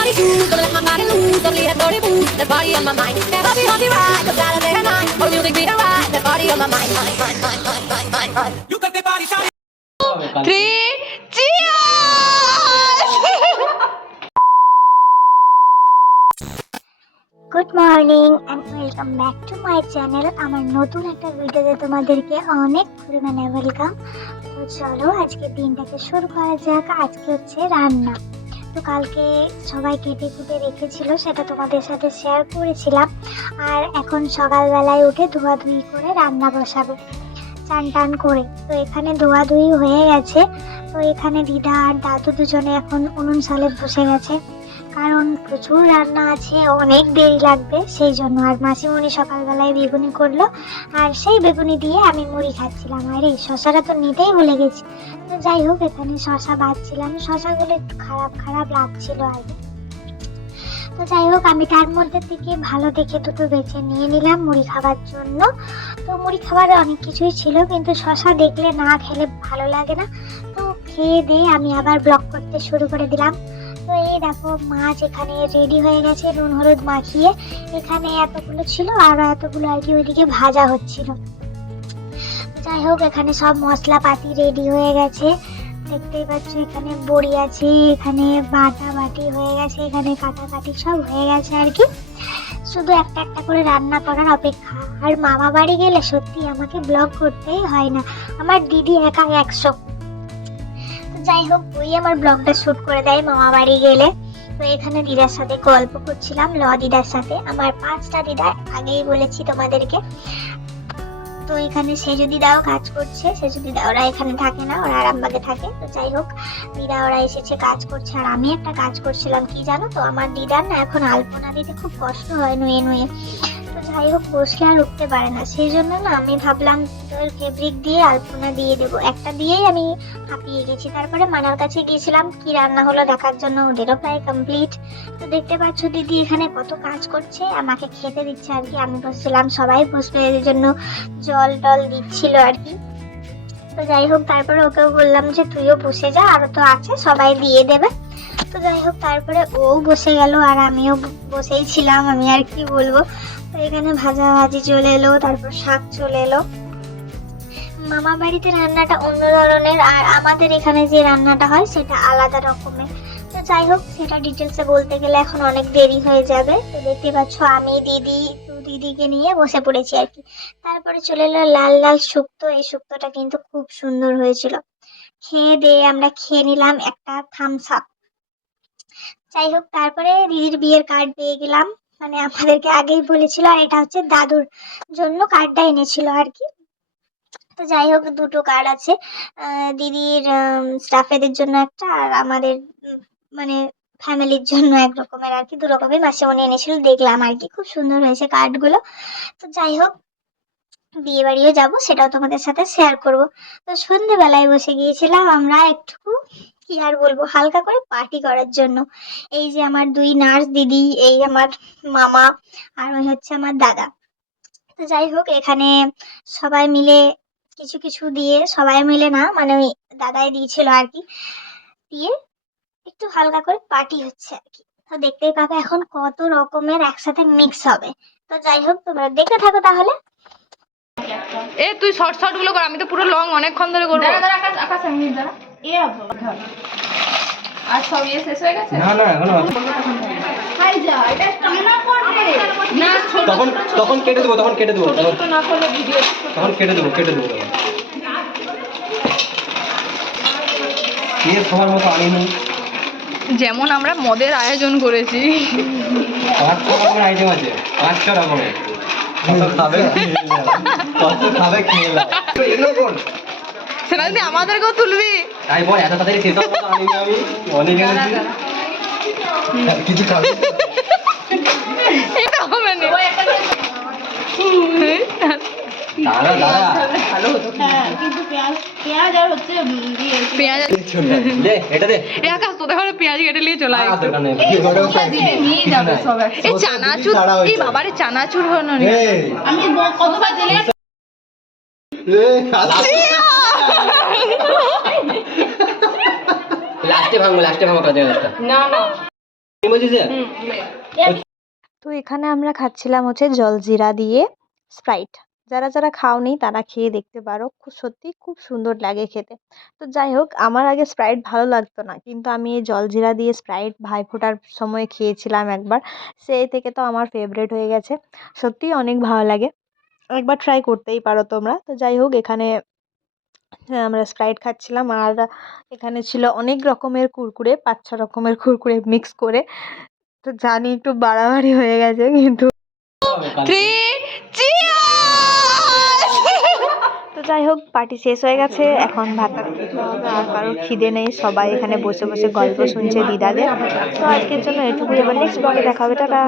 body too, gonna let my body loose. Don't let body move, that body on my mind. Never be on the right, cause I day and night. For music be the right, that body on my mind, mind. You got the body shawty. 3, cheers! Good morning and welcome back to my channel. আমার নতুন একটা ভিডিওতে তোমাদেরকে অনেক পরিমাণে welcome. তো চলো আজকে দিনটাকে শুরু করা যাক। আজকে হচ্ছে রান্না। তো কালকে সবাই কেটে কুটে রেখেছিল, সেটা তোমাদের সাথে শেয়ার করেছিলাম। আর এখন সকালবেলায় উঠে ধোয়াধুয়ি করে রান্না বসাবো, চান টান করে। তো এখানে ধোয়াধুয়ি হয়ে গেছে। তো এখানে দিদা আর দাদু দুজনে এখন উনুন সালে বসে গেছে, কারণ প্রচুর রান্না আছে, অনেক দেরি লাগবে সেই জন্য। আর মাসিমণি সকালবেলায় বেগুনি করলো, আর সেই বেগুনি দিয়ে আমি মুড়ি খাচ্ছিলাম। আর এই শশাটা তো নিতেই ভুলে গেছি। তো যাই হোক, এখানে শশা বাঁচছিলাম, শশাগুলো একটু খারাপ খারাপ লাগছিল আর কি। তো যাই হোক, আমি তার মধ্যে থেকে ভালো দেখে দুটো বেছে নিয়ে নিলাম মুড়ি খাবার জন্য। তো মুড়ি খাবারে অনেক কিছুই ছিল, কিন্তু শশা দেখলে না খেলে ভালো লাগে না। তো খেয়ে দিয়ে আমি আবার ব্লগ করতে শুরু করে দিলাম। তো এই দেখো, মাছ এখানে রেডি হয়ে গেছে নুন হলুদ মাখিয়ে। এখানে এতগুলো ছিল, আরো এতগুলো আর কি ওইদিকে ভাজা হচ্ছিল। যাই হোক, এখানে সব মশলাপাতি রেডি হয়ে গেছে, দেখতেই পাচ্ছ। এখানে বড়ি আছে, এখানে বাটা বাটি হয়ে গেছে, এখানে কাটাকাটি সব হয়ে গেছে আর কি। শুধু একটা একটা করে রান্না করার অপেক্ষা। আর মামা বাড়ি গেলে সত্যি আমাকে ব্লগ করতেই হয় না, আমার দিদি একা 100। যাই হোক, ওই আমার ব্লগটা শুট করে দেয় মামা বাড়ি গেলে। তো এখানে দিদার সাথে গল্প করছিলাম, দিদার সাথে। আমার 5টা দিদা, আগেই বলেছি তোমাদেরকে। তো এখানে সেজু দিদাও কাজ করছে। সেজু দিদা ওরা এখানে থাকে না, ওরা আরামবাগে থাকে। তো যাই হোক, দিদা ওরা এসেছে, কাজ করছে। আর আমি একটা কাজ করছিলাম, কি জানো তো, আমার দিদার না এখন আলপনা দিতে খুব কষ্ট হয় নুয়ে নুয়ে। তো যাই হোক, বসলে আর উঠতে পারে না, সেই জন্য না আমি ভাবলাম ফেব্রিক দিয়ে আলপনা দিয়ে দেবো। একটা দিয়েই আমি হাঁপিয়ে গেছি। তারপরে মানার কাছে গিয়েছিলাম কি রান্না হলো দেখার জন্য, ওদেরও প্রায় কমপ্লিট। তো দেখতে পাচ্ছ দিদি এখানে কত কাজ করছে, আমাকে খেতে দিচ্ছে আর কি। আমি বসছিলাম, সবাই বসবে, এর জন্য জল টল দিচ্ছিল আর কি। তো যাই হোক, তারপরে ওকেও বললাম যে তুইও বসে যা, আরো তো আছে, সবাই দিয়ে দেবে। তো যাই হোক, তারপরে ও বসে গেল আর আমিও বসেই ছিলাম, আমি আর কি বলবো। তো এখানে ভাজা ভাজি চলে এলো, তারপর শাক চলে এলো। মামা বাড়িতে রান্নাটা অন্য ধরনের, আর আমাদের এখানে যে রান্নাটা হয় সেটা আলাদা রকমের। তো যাই হোক, সেটা ডিটেলসে বলতে গেলে এখন অনেক দেরি হয়ে যাবে। তো দেখতে পাচ্ছ আমি দিদিকে নিয়ে বসে পড়েছি আর কি। তারপরে চলে এলো লাল লাল শুক্তো। এই শুক্তোটা কিন্তু খুব সুন্দর হয়েছিল। খেয়ে দিয়ে আমরা খেয়ে নিলাম একটা থামস আপ। যাই হোক, তারপরে দিদির বিয়ের কার্ড পেয়ে গেলাম, মানে আমাদেরকে আগেই বলেছিল। আর এটা হচ্ছে দাদুর জন্য কার্ডটা এনেছিল আর কি। তো যাই হোক, দুটো কার্ড আছে, দিদির স্টাফেদের জন্য একটা, আর আমাদের মানে ফ্যামিলির জন্য এক রকমের আর কি। দু রকমের মাসিমণি এনেছিল, দেখলাম আর কি, খুব সুন্দর হয়েছে কার্ডগুলো। তো যাই হোক, বিয়ে বাড়িও যাবো, সেটাও তোমাদের সাথে শেয়ার করব। তো সন্ধ্যেবেলায় বসে গিয়েছিলাম আমরা একটু, কি আর বলবো, হালকা করে পার্টি করার জন্য। এই যে আমার 2 নার্স দিদি, এই আমার মামা, আর ওই হচ্ছে আমার দাদা। তো যাই হোক, এখানে সবাই মিলে কিছু কিছু দিয়ে, সবাই মিলে না মানে ওই দাদাই দিয়েছিল আর কি, দিয়ে একটু হালকা করে পার্টি হচ্ছে আর কি। তো দেখতেই পাবে এখন কত রকমের একসাথে মিক্স হবে। তো যাই হোক, তোমরা দেখতে থাকো তাহলে। এ তুই শর্ট শর্ট গুলো কর, আমি তো পুরো লং অনেকক্ষণ ধরে করবো। আকাশ আমি দাঁড়া এ আবো ধর। আর সব ইয়ে শেষ হয়ে গেছে? না না এখনো আছে। খাই যা, এটা টানা করবে না। তখন তখন কেটে দেবো, তখন কেটে দেবো, ছোট না করলে ভিডিও তখন কেটে দেবো কে সবার মতো আনিনি। যেমন আমরা মদের আয়োজন করেছি। 5-6 রকমের আইটেম আছে, 5-6 রকমের। কত খাবে খেয়ে নাও। এগুলো কোন সেটা যদি আমাদেরকেও তুলবি। তাই বল, এত তাড়াতাড়ি খেতে হবে আনিনি আমি, অনেক এনেছি। কিছু খাবে এটা হবে না। দাঁড়া দাঁড়া, ভালো হতো। হ্যাঁ, কিন্তু পেঁয়াজ আর হচ্ছে পেঁয়াজ দে এটা দে। এ আকাশ, তোদের ঘরে পেঁয়াজ কেটে নিয়ে চলে আসবে। দরকার নেই, নিয়ে যাবে সব। এই চানাচুর, এই বাবারে চানাচুর হলো না। আমি কতবার জেলে লাস্টে ভাঙবো কাজে না না তো এখানে আমরা খাচ্ছিলাম হচ্ছে জলজিরা দিয়ে স্প্রাইট। যারা যারা খাওনি তারা খেয়ে দেখতে পারো, সত্যি খুব সুন্দর লাগে খেতে। তো যাই হোক, আমার আগে স্প্রাইট ভালো লাগতো না, কিন্তু আমি এই জলজিরা দিয়ে স্প্রাইট ভাইফোঁটার সময় খেয়েছিলাম একবার, সেই থেকে তো আমার ফেভারিট হয়ে গেছে। সত্যিই অনেক ভালো লাগে, একবার ট্রাই করতেই পারো তোমরা। তো যাই হোক, এখানে আমরা স্প্রাইট খাচ্ছিলাম, আর এখানে ছিল অনেক রকমের কুরকুরে, 5-6 রকমের কুরকুরে মিক্স করে। তো জানি একটু বাড়াবাড়ি হয়ে গেছে, কিন্তু তো যাই হোক, পার্টি শেষ হয়ে গেছে, এখন ভাতটা খেতে হবে। আর কারোর খিদে নেই, সবাই এখানে বসে বসে গল্প শুনছে দিদাদের। তো আজকের জন্য এটুকুই, আবার নেক্সট ব্লগে দেখা হবে, টাটা।